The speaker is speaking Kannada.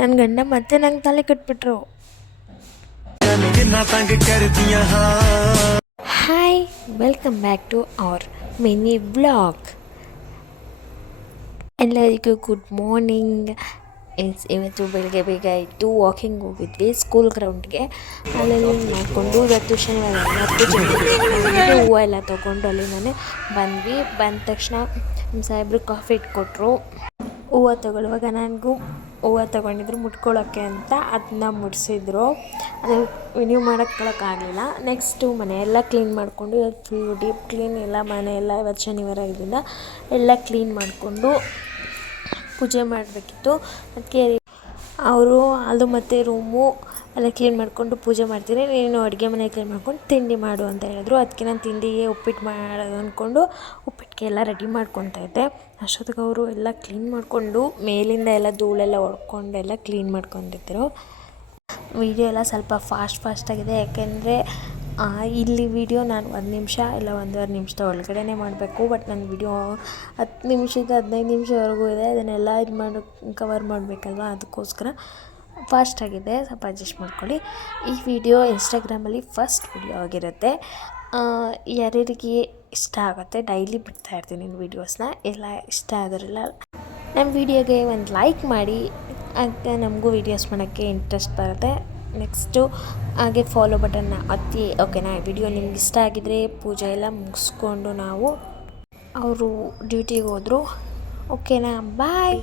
ನನ್ನ ಗಂಡ ಮತ್ತೆ ನಂಗೆ ತಲೆ ಕಟ್ಬಿಟ್ರು. Hi, welcome back to our mini blog. ಎಲ್ಲರಿಗೂ ಗುಡ್ ಮಾರ್ನಿಂಗ್. ಇವತ್ತು ಬೆಳಗ್ಗೆ ಬೇಗ ಇದ್ದು ವಾಕಿಂಗ್ ಹೋಗಿದ್ವಿ ಸ್ಕೂಲ್ ಗ್ರೌಂಡ್ಗೆ. ಅಲ್ಲೆಲ್ಲ ಮಾಡಿಕೊಂಡು ಇವತ್ತು ಶನಿವಾರ ಎಲ್ಲ ಪೂಜೆ ಮಾಡಿಕೊಂಡು ಹೂವು ಎಲ್ಲ ತೊಗೊಂಡು ಅಲ್ಲಿಂದನೇ ಬಂದ್ವಿ. ಬಂದ ತಕ್ಷಣ ನಮ್ಮ ಸಾಹೇಬ್ರು ಕಾಫಿ ಇಟ್ಕೊಟ್ರು. ಹೂವು ತೊಗೊಳ್ಳುವಾಗ ನನಗೂ ಹೂವು ತೊಗೊಂಡಿದ್ರು ಮುಟ್ಕೊಳ್ಳೋಕ್ಕೆ ಅಂತ, ಅದನ್ನ ಮುಡಿಸಿದ್ರು. ಅದು ರಿನ್ಯೂ ಮಾಡೋಕ್ಕಾಗಲಿಲ್ಲ. ನೆಕ್ಸ್ಟು ಮನೆಯೆಲ್ಲ ಕ್ಲೀನ್ ಮಾಡಿಕೊಂಡು ಇವತ್ತು ಫುಲ್ ಡೀಪ್ ಕ್ಲೀನ್ ಎಲ್ಲ ಮನೆಯೆಲ್ಲ ಇವತ್ತು ಶನಿವಾರ ಇದರಿಂದ ಎಲ್ಲ ಕ್ಲೀನ್ ಮಾಡಿಕೊಂಡು ಪೂಜೆ ಮಾಡಬೇಕಿತ್ತು. ಅದಕ್ಕೆ ಅವರು ಅದು ಮತ್ತು ರೂಮು ಎಲ್ಲ ಕ್ಲೀನ್ ಮಾಡಿಕೊಂಡು ಪೂಜೆ ಮಾಡ್ತೀನಿ, ನೀನು ಅಡುಗೆ ಮನೆ ಕ್ಲೀನ್ ಮಾಡ್ಕೊಂಡು ತಿಂಡಿ ಮಾಡು ಅಂತ ಹೇಳಿದ್ರು. ಅದಕ್ಕೆ ನಾನು ತಿಂಡಿಗೆ ಉಪ್ಪಿಟ್ಟು ಮಾಡೋದು ಅಂದ್ಕೊಂಡು ಉಪ್ಪಿಟ್ಟಿಗೆ ಎಲ್ಲ ರೆಡಿ ಮಾಡ್ಕೊತಾ ಇದ್ದೆ. ಅಷ್ಟೊತ್ತಿಗೆ ಅವರು ಎಲ್ಲ ಕ್ಲೀನ್ ಮಾಡಿಕೊಂಡು ಮೇಲಿಂದ ಎಲ್ಲ ಧೂಳೆಲ್ಲ ಹೊಡ್ಕೊಂಡು ಎಲ್ಲ ಕ್ಲೀನ್ ಮಾಡ್ಕೊಂಡಿದ್ರು. ವೀಡಿಯೋ ಎಲ್ಲ ಸ್ವಲ್ಪ ಫಾಸ್ಟಾಗಿದೆ, ಯಾಕೆಂದರೆ ಇಲ್ಲಿ ವೀಡಿಯೋ ನಾನು 1 ನಿಮಿಷ ಇಲ್ಲ 1.5 ನಿಮಿಷದ ಒಳಗಡೆ ಮಾಡಬೇಕು. ಬಟ್ ನನ್ನ ವೀಡಿಯೋ 10 ನಿಮಿಷದ 15 ನಿಮಿಷವರೆಗೂ ಇದೆ. ಅದನ್ನೆಲ್ಲ ಕವರ್ ಮಾಡಬೇಕಲ್ವ, ಅದಕ್ಕೋಸ್ಕರ ಫಾಸ್ಟಾಗಿದೆ. ಸ್ವಲ್ಪ ಅಡ್ಜಸ್ಟ್ ಮಾಡ್ಕೊಳ್ಳಿ. ಈ ವಿಡಿಯೋ ಇನ್ಸ್ಟಾಗ್ರಾಮಲ್ಲಿ ಫಸ್ಟ್ ವಿಡಿಯೋ ಆಗಿರುತ್ತೆ. ಯಾರ್ಯಾರಿಗೆ ಇಷ್ಟ ಆಗುತ್ತೆ ಡೈಲಿ ಬಿಡ್ತಾ ಇರ್ತೀನಿ ವೀಡಿಯೋಸ್ನ. ಎಲ್ಲ ಇಷ್ಟ ಆದರೆಲ್ಲ ನಮ್ಮ ವಿಡಿಯೋಗೆ ಒಂದು ಲೈಕ್ ಮಾಡಿ, ಆಗ ನಮಗೂ ವೀಡಿಯೋಸ್ ಮಾಡೋಕ್ಕೆ ಇಂಟ್ರೆಸ್ಟ್ ಬರುತ್ತೆ. ನೆಕ್ಸ್ಟು ಹಾಗೆ ಫಾಲೋ ಬಟನ್ನ ಒತ್ತಿ. ಓಕೆನಾ? ವಿಡಿಯೋ ನಿಮ್ಗೆ ಇಷ್ಟ ಆಗಿದರೆ ಪೂಜೆ ಎಲ್ಲ ಮುಗಿಸ್ಕೊಂಡು ನಾವು ಅವರು ಡ್ಯೂಟಿಗೆ ಹೋದರು. ಓಕೆನಾ? ಬಾಯ್.